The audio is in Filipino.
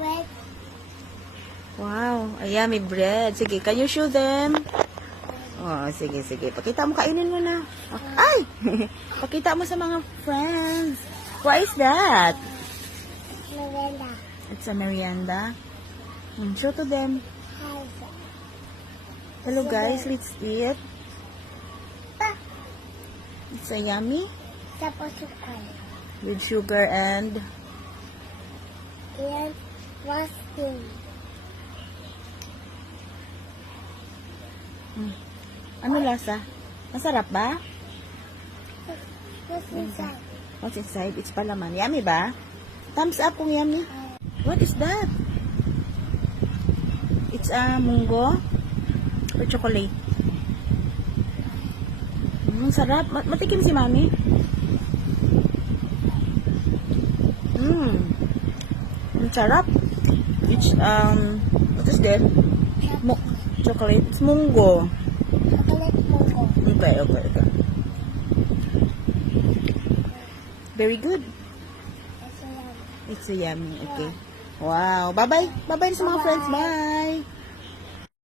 bread. Wow, a yummy bread. Sige, can you show them? Oh, sige, sige. Pakita mo, kainin mo na. Ay! Pakita mo sa mga friends. What is that? Merienda. It's a merienda. Show to them. Hello guys, let's eat. It's a yummy Tapos sukal. with sugar and And frosting. ano lasa? Masarap ba? What's inside? What's inside? It's palaman. Yummy ba? Thumbs up kung yummy. What is that? It's a munggo or chocolate. Sarap. Matikim si mami. Ang sarap. It's what is that? Chocolate. It's munggo. Chocolate mango. Okay. Very good. That's a yummy. It's a yummy. Okay. Wow. Bye-bye. Bye-bye sa mga friends. Bye.